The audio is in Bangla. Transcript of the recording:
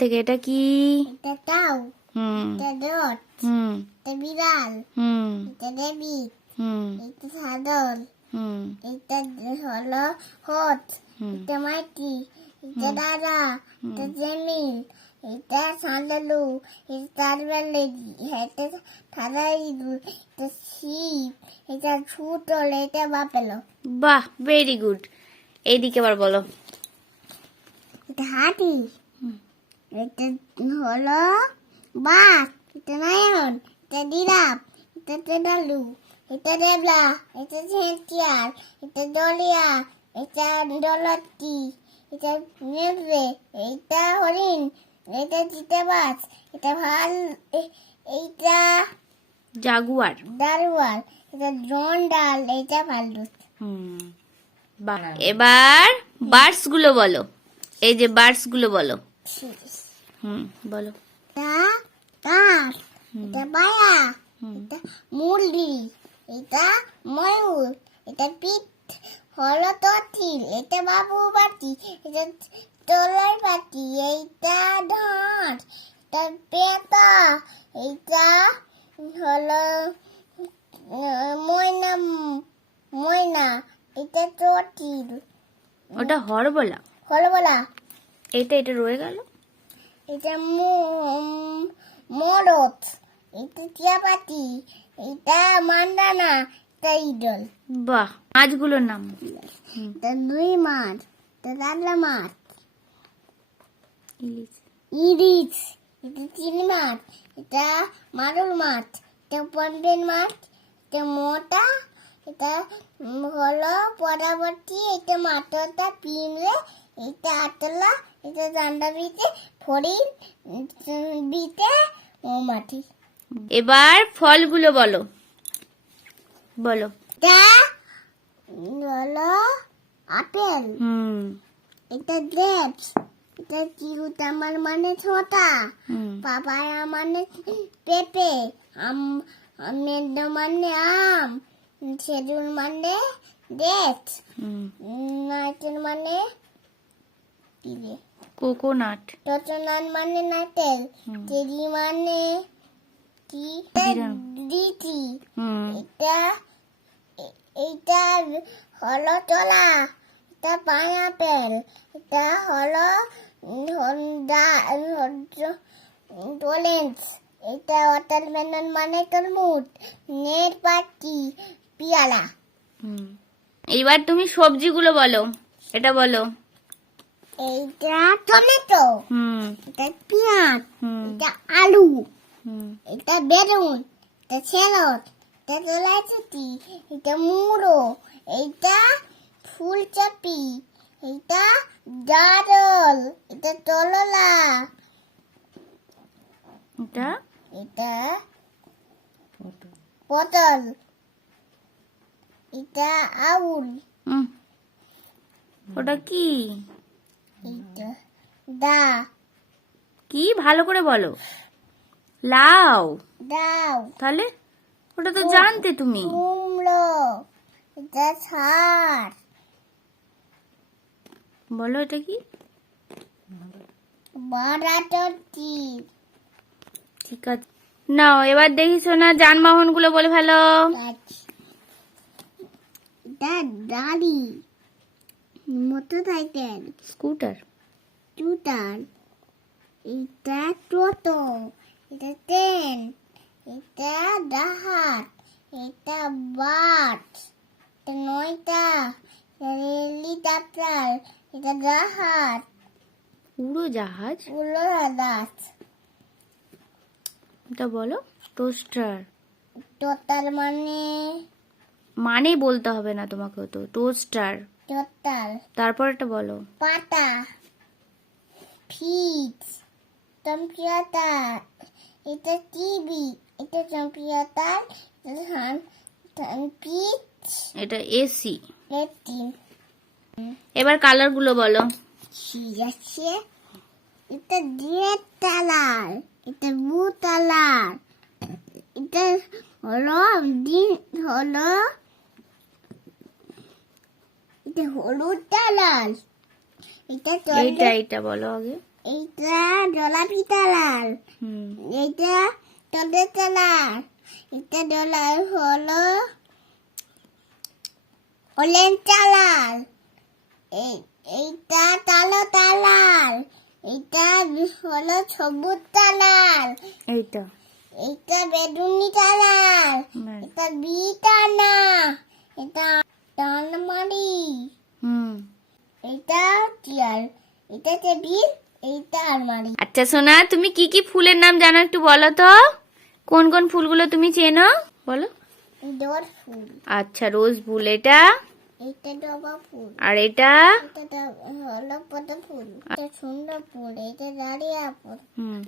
থেকে এটা কি? এটা তাও হুম। এটা ডট হুম। এটা বিড়াল। হুম। এটা রেবিট হুম। এটা সাদল হুম। এটা হলো হট এটা মাটি এটা দাদা। এটা জেমিল। এটা সান্দালু এটা তারবেলেজি এটা সাদা ইঁদুর এটা শিপ। এটা ছুটল। এটা বাপেলো। বাহ ভেরি গুড এইদিকে আবার বলো। এটা হাতি। এটা হলো বাঘ এটা নায়ন এটা দিরাপ এটা তেডালু এটা দেবলা এটা ঝেঁটিয়ার এটা দলিয়া এটা ডলতি এটা নেবড়ে এটা হরিণ এটা চিতাবাস এটা ভালো এইটা জাগুয়ার। দারোয়াল এটা জন ডাল এটা ফালুস হুম এবার বার্ডসগুলো বলো। এই যে বার্ডসগুলো বলো হুম বলো। এটা কাক এটা বায়া এটা মুরগি এটা ময়ূর এটা পিঠ হলো তথিল এটা বাবু বাটি এটা তোলার বাটি এইটা ঢাঁট এটা পেতা এইটা হলো ময়না ময়না এটা তটিল। ওটা হর বলা হলো বলা এটা এটা রয়ে গেল? এটা মো- মরদ এটা টিয়াপাতি এটা মান্দানা এটা ইডল বাহ মাছগুলোর নাম। এটা দুই মাছ এটা রান্না মাছ। ইলিশ ইরিচ এটা চিনি মাছ এটা মারুল মাছ এটা পন্ডেন মাছ এটা মোটা এটা হলো পরাবর্তী এটা মাথাটা পিনলে এটা আতলা এটা ডান্ডা বিতে ফড়িং বিতে ও মাটি এবার ফলগুলো বলো। বলো। এটা হলো আপেল। হুম। এটা গ্রেপস। এটা চিরুটা আমার মানে ছোটা। পাপায়া মানে পেঁপে। আম মেন্দ মানে আম। সেদুল মানে ডেট নারকেল মানে কি রে কোকোনাট মানে হুম। চেরি মানে কি। দিটি এটা এ- এইটা হলো তলা এটা পাইনাপেল। এটা হলো ডোলেন্স এটা ওয়াটারমেলন মানে তরমুজ। নেট পাটি পিয়ালা। এবার তুমি সবজিগুলো বলো। এটা বলো। এইটা টমেটো হুম। এটা পেঁয়াজ এটা আলু এটা বেগুন এটা স্যালাড এটা কলাচুটি এটা মুড়ো এইটা ফুলচাপি এটা গাজল এটা তললা এটা এটা পটল। এটা আউল। ওটা কি? দা। কি? ভালো করে বলো। লাউ দাও। তাহলে? ওটা তো জানতে তুমি। কুমড়ো। এটা ছাড় বলো এটা কি? বারাটটি ঠিক আছে। নাও এবার দেখি শোনা যানবাহনগুলো বলে এটা গাড়ি মোটরসাইকেল। স্কুটার। টুটার এটা টোটো এটা ট্রেন এটা জাহাজ এটা বাস এটা নয়টা হেলিকপ্টার এটা জাহাজ? উড়োজাহাজ উড়োজাহাজ এটা বলো টোস্টার টোটাল মানে? মানে বলতে হবে না তোমাকে তো টোস্টার টোটাল তারপর এটা বলো। পাতা। ফিট কম্পিউটার এটা টিভি এটা কম্পিউটার পিচ এটা এসি এবার কালারগুলো বলো ঠিক আছে এটা রেড কালার এটা ব্লু কালার এটা হলো দিন হলো এটা হলুদ কালার এইটা এইটা বলো আগে। এইটা জলাপিটা লাল। হুম। এইটা তোদেরটা লাল। এটা ডলা হলো অরেঞ্জটা লাল। এই এইটা তালো তালাল এইটা হলো সবুজটা লাল। এইটা। এইটা বেগুনিটা লাল। এটা বিটা না। এটা টানমারি হুম এটা চেয়ার এটা টেবিল এইটা আলমারি। আচ্ছা সোনা তুমি কি কি ফুলের নাম জানো একটু বলো তো? কোন কোন ফুলগুলো তুমি চেনো? বলো। ডোর ফুল। আচ্ছা রোজ ফুল এটা? এটা ডবা ফুল। আর এটা? এটা হলো পদ্ম ফুল। এটা সুন্দর ফুল এটা ডালিয়া ফুল। হুম।